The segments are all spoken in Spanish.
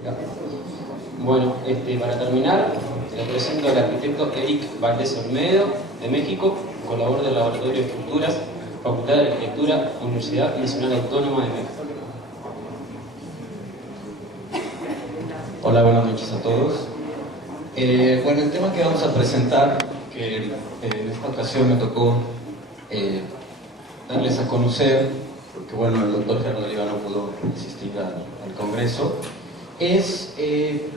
Ya. Bueno, para terminar, le presento al arquitecto Eric Valdés Olmedo, de México, colaborador del Laboratorio de Estructuras, Facultad de Arquitectura, Universidad Nacional Autónoma de México. Hola, buenas noches a todos. Bueno, el tema que vamos a presentar, que en esta ocasión me tocó darles a conocer, porque bueno, el doctor Gerardo Oliva no pudo asistir al congreso, es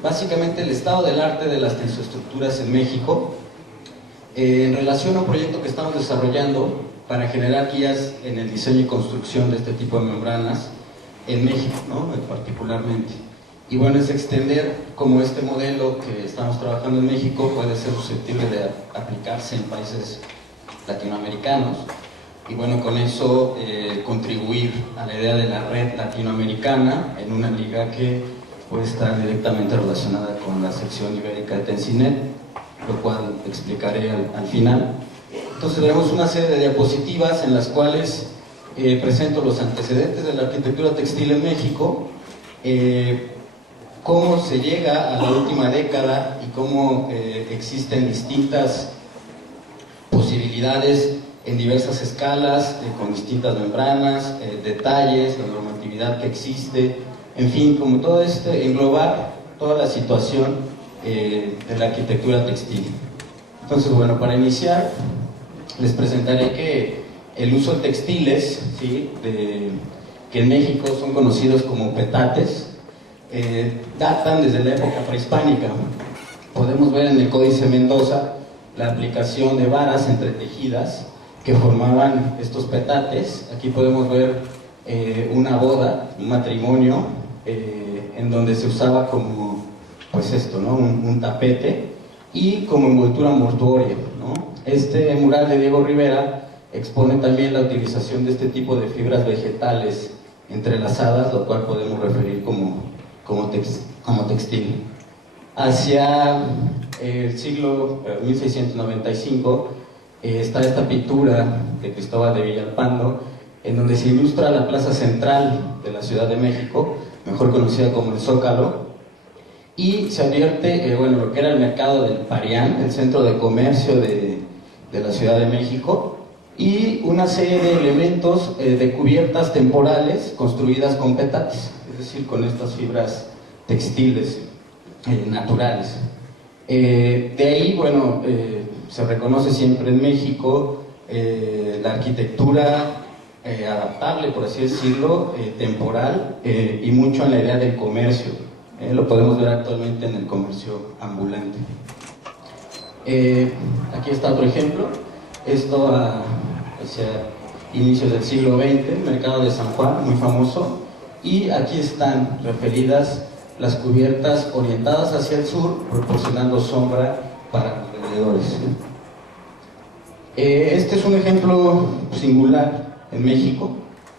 básicamente el estado del arte de las tensoestructuras en México, en relación a un proyecto que estamos desarrollando para generar guías en el diseño y construcción de este tipo de membranas en México, ¿no? Particularmente. Y bueno, es extender cómo este modelo que estamos trabajando en México puede ser susceptible de aplicarse en países latinoamericanos y bueno, con eso contribuir a la idea de la red latinoamericana en una liga que puede estar directamente relacionada con la sección ibérica de Tensinet, lo cual explicaré al final. Entonces veremos una serie de diapositivas en las cuales presento los antecedentes de la arquitectura textil en México, cómo se llega a la última década y cómo existen distintas posibilidades en diversas escalas, con distintas membranas, detalles, la normatividad que existe, en fin, como todo englobar toda la situación de la arquitectura textil. Entonces, bueno, para iniciar, les presentaré que el uso de textiles, ¿sí? Que en México son conocidos como petates, datan desde la época prehispánica. Podemos ver en el Códice Mendoza la aplicación de varas entretejidas que formaban estos petates. Aquí podemos ver una boda, un matrimonio, en donde se usaba como, pues esto, ¿no? Un tapete y como envoltura mortuoria, ¿no? Este mural de Diego Rivera expone también la utilización de este tipo de fibras vegetales entrelazadas, lo cual podemos referir como textil. Hacia el siglo 1695 está esta pintura de Cristóbal de Villalpando, en donde se ilustra la plaza central de la Ciudad de México, mejor conocida como el Zócalo, y se advierte bueno, lo que era el mercado del Parián, el centro de comercio de la Ciudad de México, y una serie de elementos de cubiertas temporales construidas con petates, es decir, con estas fibras textiles naturales. De ahí, bueno, se reconoce siempre en México la arquitectura adaptable, por así decirlo, temporal, y mucho en la idea del comercio. Lo podemos ver actualmente en el comercio ambulante. Aquí está otro ejemplo. Esto hacia inicios del siglo XX, mercado de San Juan, muy famoso, y aquí están referidas las cubiertas orientadas hacia el sur, proporcionando sombra para los vendedores. Este es un ejemplo singular en México.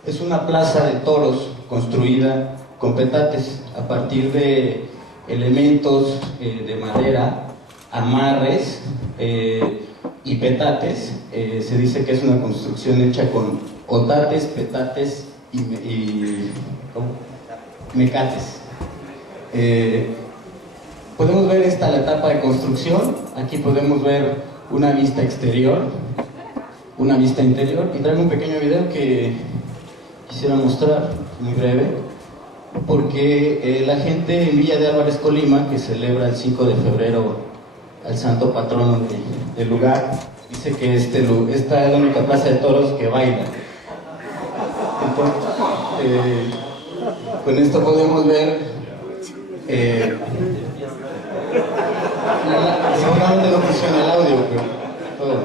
Es una plaza de toros construida con petates a partir de elementos de madera, amarres y petates. Se dice que es una construcción hecha con otates, petates y mecates. Podemos ver la etapa de construcción. Aquí podemos ver una vista exterior, una vista interior, y traigo un pequeño video que quisiera mostrar, muy breve, porque la gente en Villa de Álvarez, Colima, que celebra el 5 de febrero al santo patrono del lugar, dice que esta es la única plaza de toros que baila. Entonces, con esto podemos ver seguramente no funciona el audio, pero todo.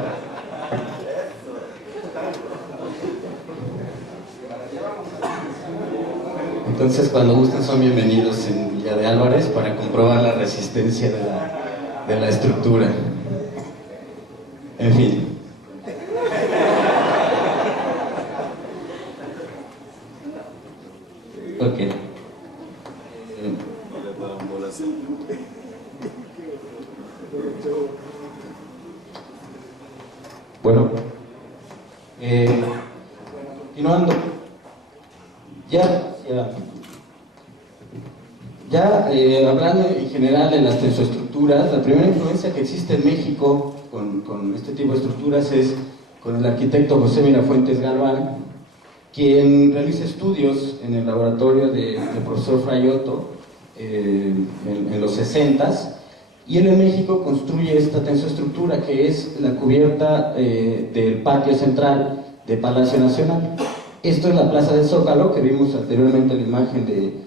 Entonces, cuando gusten, son bienvenidos en Villa de Álvarez para comprobar la resistencia de la estructura. En fin. Ok. Bueno, continuando, ya Ya hablando en general de las tensoestructuras, la primera influencia que existe en México con este tipo de estructuras es con el arquitecto José Mirafuentes Galván, quien realiza estudios en el laboratorio del profesor Fraiotto en los 60s, y él en México construye esta tensoestructura que es la cubierta del patio central de Palacio Nacional. Esto es la Plaza del Zócalo, que vimos anteriormente en la imagen de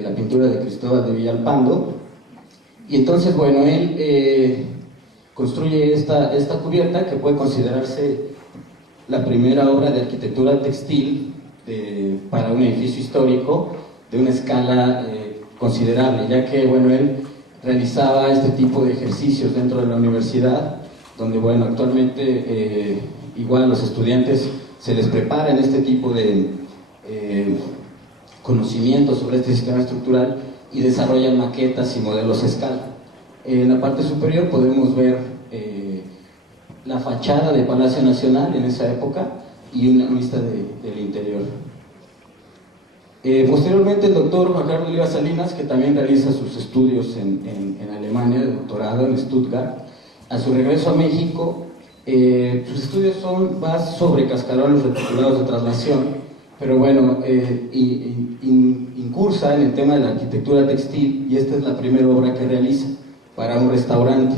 la pintura de Cristóbal de Villalpando. Y entonces, bueno, él construye esta cubierta que puede considerarse la primera obra de arquitectura textil para un edificio histórico de una escala considerable, ya que, bueno, él realizaba este tipo de ejercicios dentro de la universidad, donde, bueno, actualmente igual los estudiantes se les prepara en este tipo de conocimientos sobre este sistema estructural y desarrollan maquetas y modelos a escala. En la parte superior podemos ver la fachada de Palacio Nacional en esa época y una vista del interior. Posteriormente el doctor Juan Carlos Oliva Salinas, que también realiza sus estudios en Alemania, de doctorado en Stuttgart, a su regreso a México, sus estudios son más sobre cascarones reticulados de traslación, pero bueno, incursa en el tema de la arquitectura textil, y esta es la primera obra que realiza para un restaurante.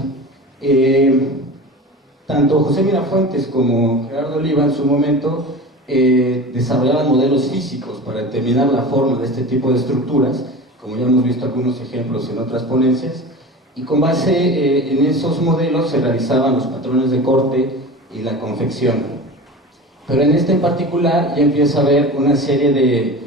Tanto José Mirafuentes como Gerardo Oliva en su momento desarrollaban modelos físicos para determinar la forma de este tipo de estructuras, como ya hemos visto algunos ejemplos en otras ponencias, y con base en esos modelos se realizaban los patrones de corte y la confección. Pero en este en particular ya empieza a haber una serie de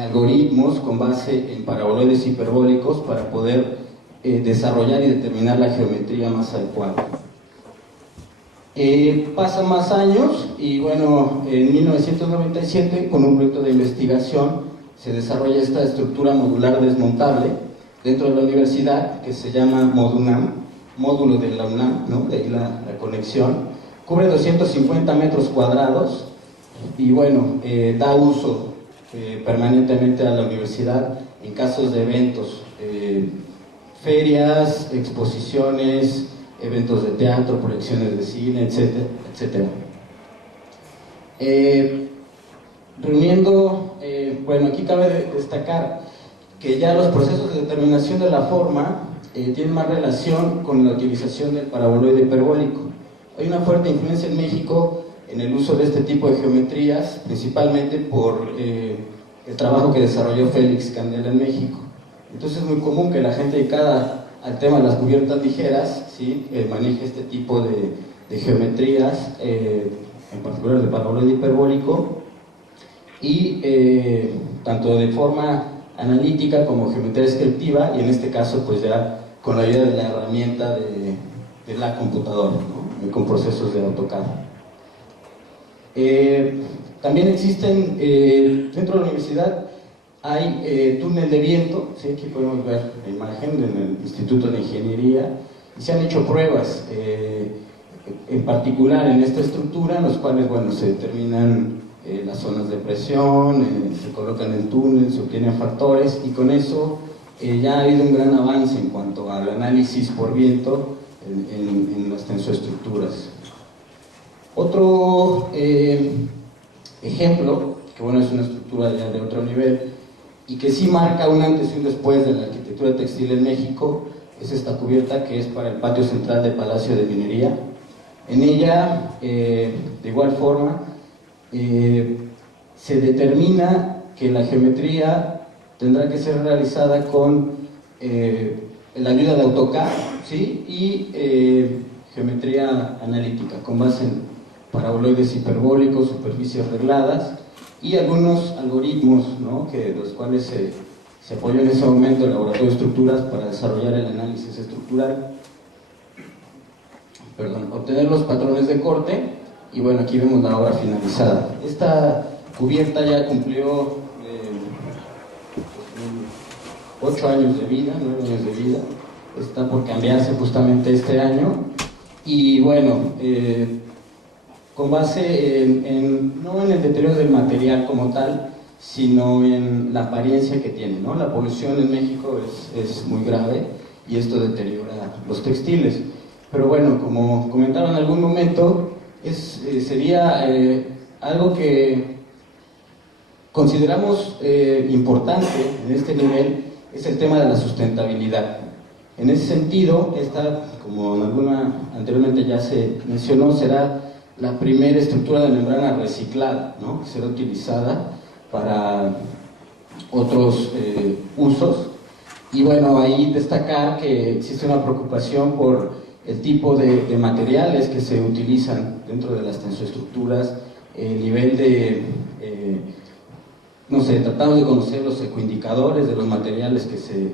algoritmos con base en paraboloides hiperbólicos para poder desarrollar y determinar la geometría más adecuada. Pasan más años y, bueno, en 1997, con un proyecto de investigación, se desarrolla esta estructura modular desmontable dentro de la universidad, que se llama MODUNAM, módulo de la UNAM, ¿no? De ahí la conexión. Cubre 250 metros cuadrados y, bueno, da uso permanentemente a la universidad en casos de eventos, ferias, exposiciones, eventos de teatro, proyecciones de cine, etcétera, etcétera. Reuniendo, bueno, aquí cabe destacar que ya los procesos de determinación de la forma tienen más relación con la utilización del paraboloide hiperbólico. Hay una fuerte influencia en México en el uso de este tipo de geometrías, principalmente por el trabajo que desarrolló Félix Candela en México. Entonces es muy común que la gente dedicada al tema de las cubiertas ligeras, ¿sí? Maneje este tipo de geometrías, en particular de paraboloide hiperbólico, y tanto de forma analítica como geometría descriptiva, y en este caso pues ya con la ayuda de la herramienta de la computadora, ¿no? Con procesos de AutoCAD. También existen dentro de la universidad hay túnel de viento, ¿sí? Aquí podemos ver la imagen en el Instituto de Ingeniería, y se han hecho pruebas en particular en esta estructura, en los cuales, bueno, se determinan las zonas de presión, se colocan el túnel, se obtienen factores, y con eso ya ha habido un gran avance en cuanto al análisis por viento en las tensoestructuras. Otro ejemplo, que, bueno, es una estructura ya de otro nivel y que sí marca un antes y un después de la arquitectura textil en México, es esta cubierta que es para el patio central del Palacio de Minería. En ella, de igual forma, se determina que la geometría tendrá que ser realizada con la ayuda de AutoCAD, ¿sí? Y geometría analítica con base en paraboloides hiperbólicos, superficies regladas y algunos algoritmos, ¿no? Los cuales se apoyó en ese momento el laboratorio de estructuras para desarrollar el análisis estructural, obtener los patrones de corte, y, bueno, aquí vemos la obra finalizada. Esta cubierta ya cumplió 8 años de vida, 9 años de vida, está por cambiarse justamente este año, y, bueno, con base no en el deterioro del material como tal, sino en la apariencia que tiene, ¿no? La polución en México es muy grave y esto deteriora los textiles. Pero bueno, como comentaron en algún momento, sería algo que consideramos importante en este nivel, es el tema de la sustentabilidad. En ese sentido, esta, como anteriormente ya se mencionó, será la primera estructura de membrana reciclada, ¿no? Que será utilizada para otros usos. Y bueno, ahí destacar que existe una preocupación por el tipo de materiales que se utilizan dentro de las tensoestructuras, el nivel de, no sé, tratamos de conocer los ecoindicadores de los materiales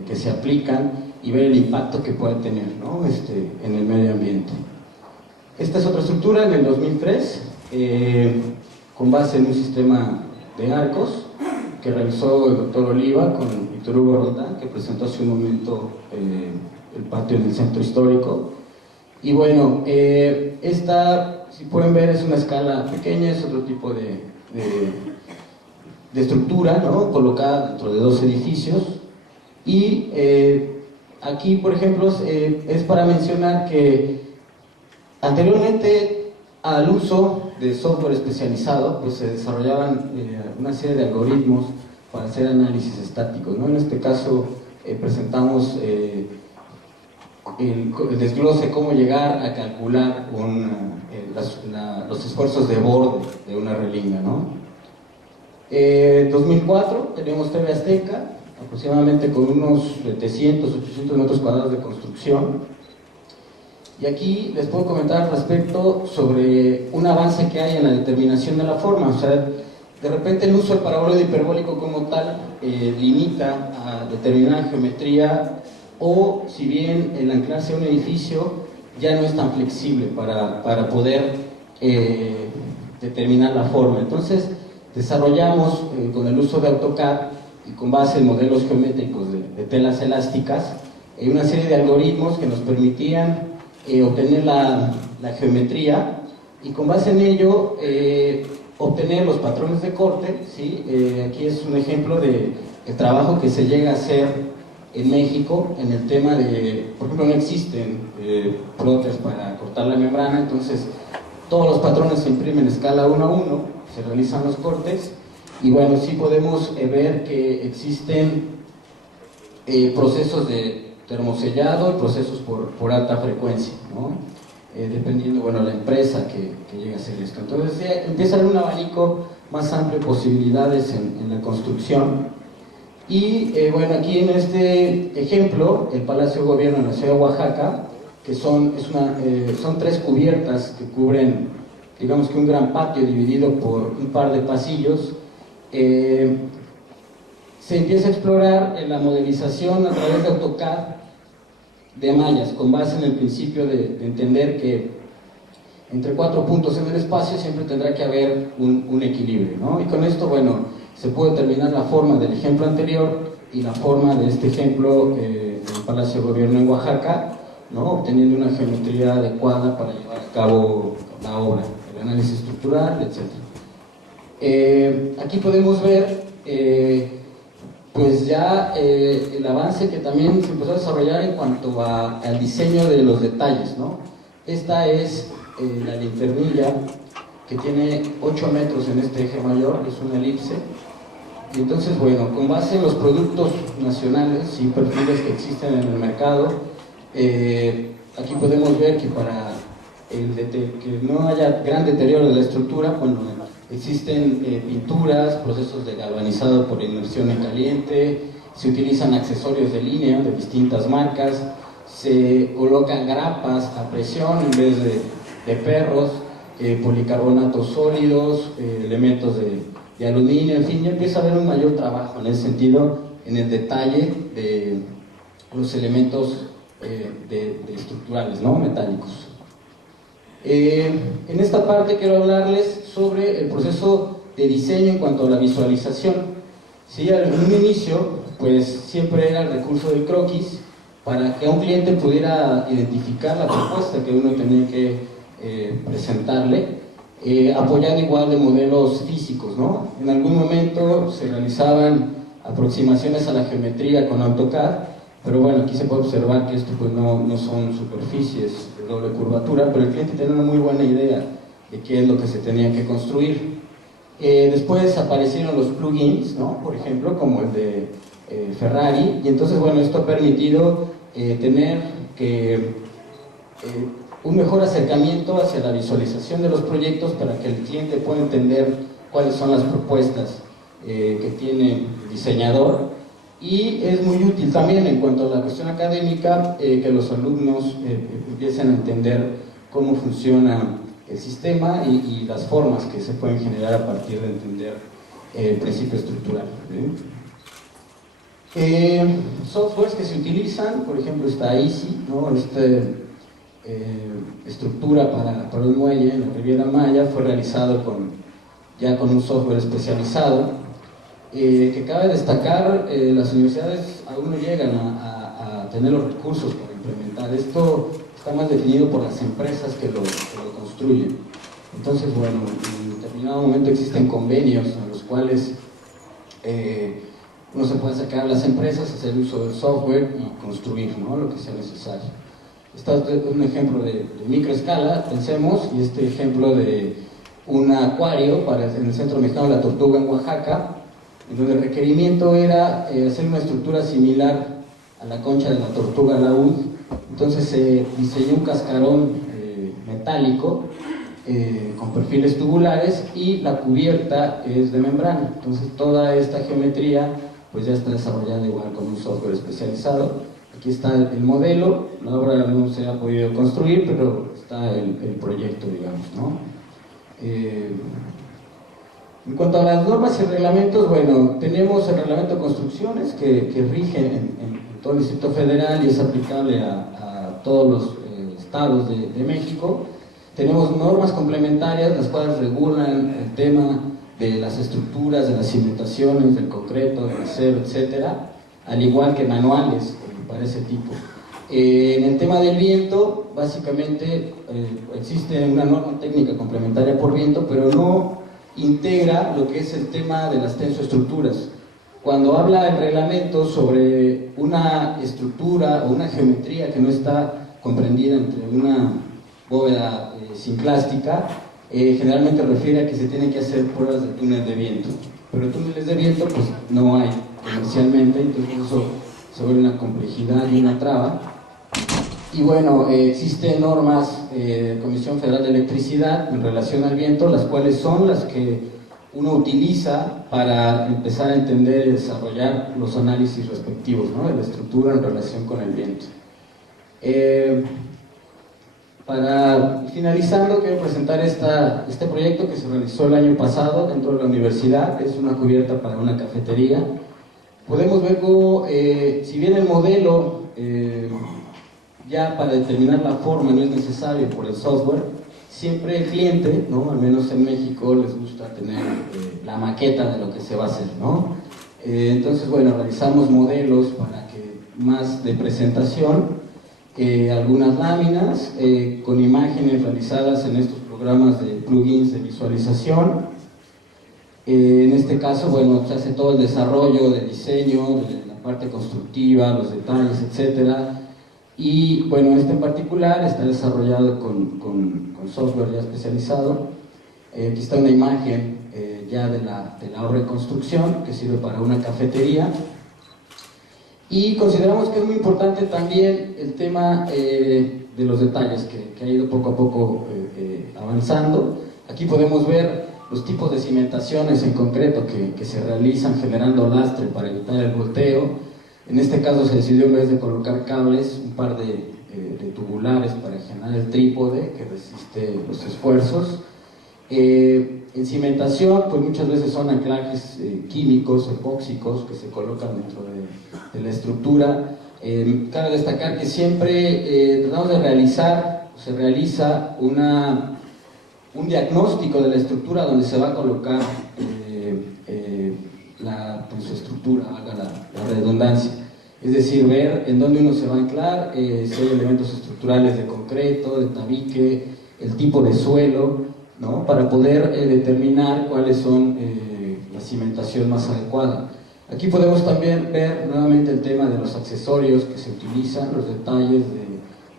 que se aplican y ver el impacto que puede tener, ¿no? En el medio ambiente. Esta es otra estructura en el 2003, con base en un sistema de arcos que realizó el doctor Oliva con Víctor Hugo Roldán, que presentó hace un momento el patio en el centro histórico. Y bueno, esta, si pueden ver, es una escala pequeña, es otro tipo de estructura, ¿no? Colocada dentro de 2 edificios. Y aquí, por ejemplo, es para mencionar que anteriormente al uso de software especializado, pues se desarrollaban una serie de algoritmos para hacer análisis estáticos, ¿no? En este caso presentamos el desglose, cómo llegar a calcular los esfuerzos de borde de una relinga, ¿no? 2004 tenemos TV Azteca, aproximadamente con unos 700, 800 metros cuadrados de construcción. Y aquí les puedo comentar al respecto sobre un avance que hay en la determinación de la forma. O sea, de repente el uso del paraboloide hiperbólico como tal limita a determinada geometría, o si bien el anclarse a un edificio ya no es tan flexible para poder determinar la forma. Entonces desarrollamos con el uso de AutoCAD y con base en modelos geométricos de telas elásticas una serie de algoritmos que nos permitían obtener la geometría y con base en ello obtener los patrones de corte, ¿sí? Aquí es un ejemplo del trabajo que se llega a hacer en México en el tema de, por ejemplo, no existen plotters para cortar la membrana, entonces todos los patrones se imprimen a escala 1 a 1, se realizan los cortes y bueno, sí podemos ver que existen procesos de termosellado y procesos por alta frecuencia, ¿no? Dependiendo, bueno, la empresa que llegue a hacer esto. Entonces empieza a haber un abanico más amplio de posibilidades en la construcción. Y bueno, aquí en este ejemplo, el Palacio de Gobierno en la ciudad de Oaxaca, que son 3 cubiertas que cubren, digamos que un gran patio dividido por un par de pasillos. Se empieza a explorar en la modelización a través de AutoCAD de mallas, con base en el principio de entender que entre 4 puntos en el espacio siempre tendrá que haber un equilibrio, ¿no? Y con esto, bueno, se puede determinar la forma del ejemplo anterior y la forma de este ejemplo del Palacio de Gobierno en Oaxaca, ¿no? Obteniendo una geometría adecuada para llevar a cabo la obra, el análisis estructural, etc. Aquí podemos ver pues ya el avance que también se empezó a desarrollar en cuanto al diseño de los detalles, ¿no? Esta es la linternilla que tiene 8 metros en este eje mayor, es una elipse. Y entonces, bueno, con base en los productos nacionales y perfiles que existen en el mercado, aquí podemos ver que para que no haya gran deterioro de la estructura, bueno, existen pinturas, procesos de galvanizado por inmersión en caliente, se utilizan accesorios de línea de distintas marcas, se colocan grapas a presión en vez de perros, policarbonatos sólidos, elementos de aluminio, en fin, ya empieza a haber un mayor trabajo en ese sentido, en el detalle de los elementos estructurales, ¿no? Metálicos. En esta parte quiero hablarles sobre el proceso de diseño en cuanto a la visualización. ¿Sí? En un inicio, pues siempre era el recurso del croquis para que un cliente pudiera identificar la propuesta que uno tenía que presentarle apoyado igual de modelos físicos, ¿no? En algún momento se realizaban aproximaciones a la geometría con AutoCAD, pero bueno, aquí se puede observar que esto pues no son superficies de doble curvatura, pero el cliente tenía una muy buena idea de qué es lo que se tenía que construir. Después aparecieron los plugins, ¿no? Por ejemplo, como el de Ferrari, y entonces bueno, esto ha permitido tener un mejor acercamiento hacia la visualización de los proyectos para que el cliente pueda entender cuáles son las propuestas que tiene el diseñador, y es muy útil también en cuanto a la cuestión académica, que los alumnos empiecen a entender cómo funciona el sistema y las formas que se pueden generar a partir de entender el principio estructural. Softwares que se utilizan, por ejemplo está Easy, ¿no? Estructura para un muelle en la Riviera Maya fue realizado ya con un software especializado, que cabe destacar, las universidades aún no llegan a tener los recursos para implementar esto. Está más definido por las empresas que lo construyen. Entonces, bueno, en determinado momento existen convenios en los cuales uno se puede acercar a las empresas, hacer uso del software y construir, ¿no?, lo que sea necesario. Este es un ejemplo de microescala, pensemos, y este ejemplo de un acuario en el Centro Mexicano de la Tortuga en Oaxaca, en donde el requerimiento era hacer una estructura similar a la concha de la tortuga laúd. Entonces se diseñó un cascarón metálico con perfiles tubulares, y la cubierta es de membrana. Entonces toda esta geometría pues ya está desarrollada igual con un software especializado. Aquí está el modelo, la obra no se ha podido construir, pero está el proyecto, digamos, ¿no? En cuanto a las normas y reglamentos, bueno, tenemos el reglamento de construcciones que rige en todo el Distrito Federal y es aplicable a todos los estados de México. Tenemos normas complementarias, las cuales regulan el tema de las estructuras, de las cimentaciones, del concreto, del acero, etcétera, al igual que manuales para ese tipo. En el tema del viento, básicamente existe una norma técnica complementaria por viento, pero no integra lo que es el tema de las tensoestructuras. Cuando habla el reglamento sobre una estructura o una geometría que no está comprendida entre una bóveda sinclástica, generalmente refiere a que se tienen que hacer pruebas de túneles de viento, pero túneles de viento pues no hay comercialmente, entonces eso se vuelve una complejidad y una traba. Y bueno, existen normas de Comisión Federal de Electricidad en relación al viento, las cuales son las que uno utiliza para empezar a entender y desarrollar los análisis respectivos, ¿no?, de la estructura en relación con el viento. Para finalizando, quiero presentar este proyecto que se realizó el año pasado dentro de la universidad. Es una cubierta para una cafetería. Podemos ver cómo, si bien el modelo ya para determinar la forma no es necesario por el software, siempre el cliente, ¿no?, al menos en México, les gusta tener la maqueta de lo que se va a hacer, ¿no? Entonces, bueno, realizamos modelos para que más de presentación, algunas láminas con imágenes realizadas en estos programas de plugins de visualización. En este caso, bueno, se hace todo el desarrollo de diseño, de la parte constructiva, los detalles, etcétera. Y bueno, este en particular está desarrollado con software ya especializado. Aquí está una imagen ya de la obra de construcción que sirve para una cafetería. Y consideramos que es muy importante también el tema de los detalles que ha ido poco a poco avanzando. Aquí podemos ver los tipos de cimentaciones en concreto que se realizan generando lastre para evitar el volteo. En este caso se decidió, en vez de colocar cables, un par de tubulares para generar el trípode que resiste los esfuerzos. En cimentación, pues muchas veces son anclajes químicos, epóxicos, que se colocan dentro de la estructura. Cabe destacar que siempre tratamos de se realiza un diagnóstico de la estructura donde se va a colocar su estructura, valga la redundancia. Es decir, ver en dónde uno se va a anclar, si hay elementos estructurales de concreto, de tabique, el tipo de suelo, ¿no? Para poder determinar cuáles son la cimentación más adecuada. Aquí podemos también ver nuevamente el tema de los accesorios que se utilizan, los detalles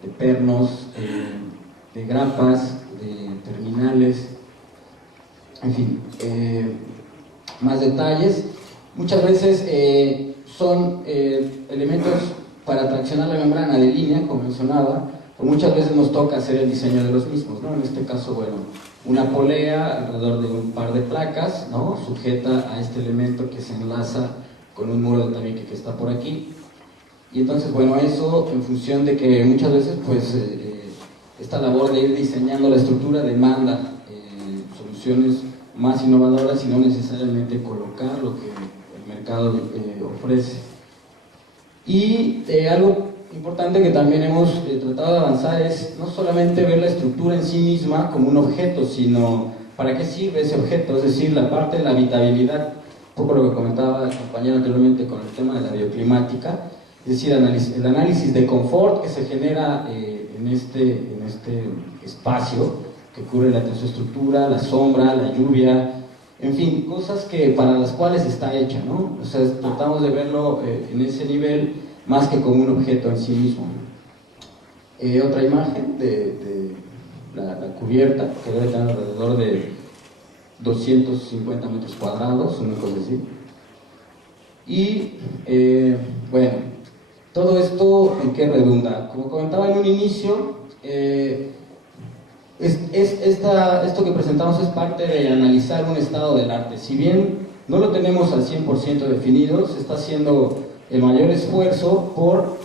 de pernos, de grapas, de terminales, en fin, más detalles. Muchas veces son elementos para traccionar la membrana de línea, como mencionaba, o muchas veces nos toca hacer el diseño de los mismos, ¿no? En este caso, bueno, una polea alrededor de un par de placas, ¿no? Sujeta a este elemento que se enlaza con un muro de tabique que está por aquí. Y entonces, bueno, eso en función de que muchas veces, pues, esta labor de ir diseñando la estructura demanda soluciones más innovadoras y no necesariamente colocar lo que el mercado ofrece. Y algo importante que también hemos tratado de avanzar es no solamente ver la estructura en sí misma como un objeto, sino para qué sirve ese objeto, es decir, la parte de la habitabilidad, un poco lo que comentaba el compañero anteriormente con el tema de la bioclimática, es decir, el análisis de confort que se genera en este espacio que cubre la tensoestructura, la sombra, la lluvia, en fin, cosas que para las cuales está hecha, ¿no? O sea, tratamos de verlo en ese nivel más que como un objeto en sí mismo. Otra imagen de la cubierta, que debe tener alrededor de 250 metros cuadrados, una cosa así. Y, bueno, todo esto, ¿en qué redunda? Como comentaba en un inicio, esto que presentamos es parte de analizar un estado del arte. Si bien no lo tenemos al 100% definido, se está haciendo el mayor esfuerzo por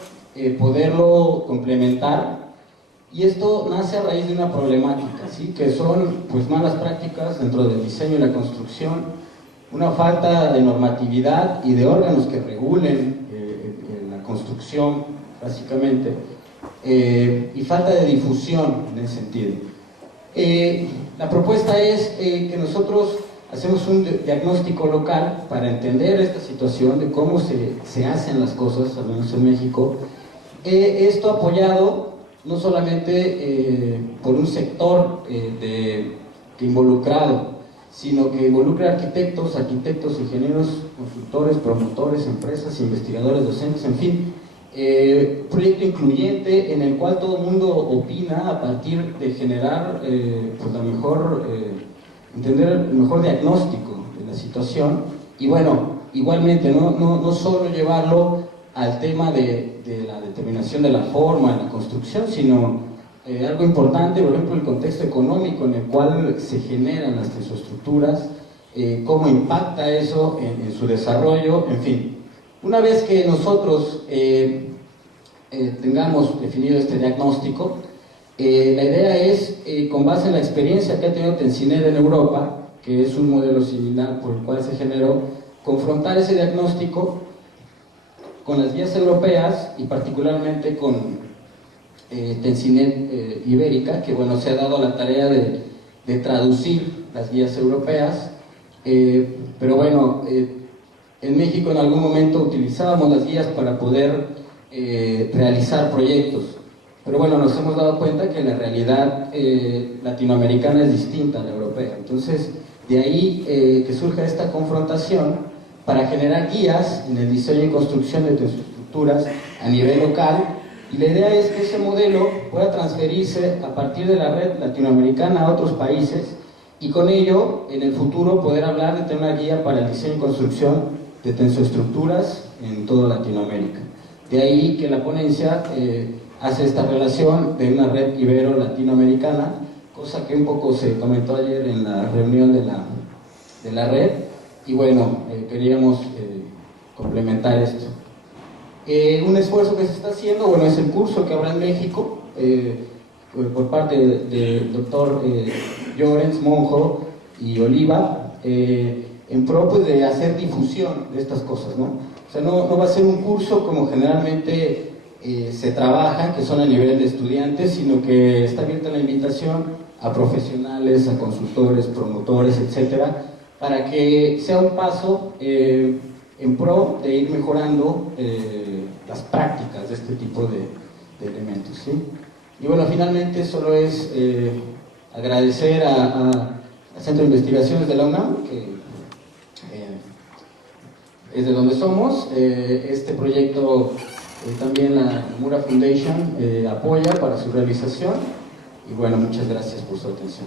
poderlo complementar, y esto nace a raíz de una problemática, ¿sí? Que son pues malas prácticas dentro del diseño y la construcción, una falta de normatividad y de órganos que regulen la construcción, básicamente, y falta de difusión en ese sentido. La propuesta es que nosotros hacemos un diagnóstico local para entender esta situación de cómo se hacen las cosas, al menos en México. Esto apoyado no solamente por un sector involucrado, sino que involucra arquitectos, ingenieros, consultores, promotores, empresas, investigadores, docentes, en fin. Proyecto incluyente en el cual todo el mundo opina a partir de generar pues entender el mejor diagnóstico de la situación, y bueno, igualmente no solo llevarlo al tema de la determinación de la forma en la construcción, sino algo importante, por ejemplo, el contexto económico en el cual se generan las tensoestructuras, cómo impacta eso en su desarrollo, en fin. Una vez que nosotros tengamos definido este diagnóstico, la idea es, con base en la experiencia que ha tenido Tensinet en Europa, que es un modelo similar por el cual se generó, confrontar ese diagnóstico con las guías europeas y particularmente con Tensinet Ibérica, que bueno, se ha dado la tarea de traducir las guías europeas, pero bueno, en México en algún momento utilizábamos las guías para poder realizar proyectos, pero bueno, nos hemos dado cuenta que la realidad latinoamericana es distinta a la europea. Entonces, de ahí que surja esta confrontación para generar guías en el diseño y construcción de tensoestructuras a nivel local, y la idea es que ese modelo pueda transferirse a partir de la red latinoamericana a otros países, y con ello, en el futuro, poder hablar de tener una guía para el diseño y construcción de tensoestructuras en toda Latinoamérica. De ahí que la ponencia hace esta relación de una red ibero-latinoamericana, cosa que un poco se comentó ayer en la reunión de la red, y bueno, queríamos complementar esto. Un esfuerzo que se está haciendo, bueno, es el curso que habrá en México, por parte del doctor Llorens, Monjo y Oliva, en pro pues, de hacer difusión de estas cosas, ¿no? O sea, no va a ser un curso como generalmente se trabaja, que son a nivel de estudiantes, sino que está abierta la invitación a profesionales, a consultores, promotores, etcétera, para que sea un paso en pro de ir mejorando las prácticas de este tipo de elementos, ¿sí? Y bueno, finalmente solo es Agradecer al Centro de Investigaciones de la UNAM, que es de donde somos. Este proyecto también la Mura Foundation apoya para su realización. Y bueno, muchas gracias por su atención.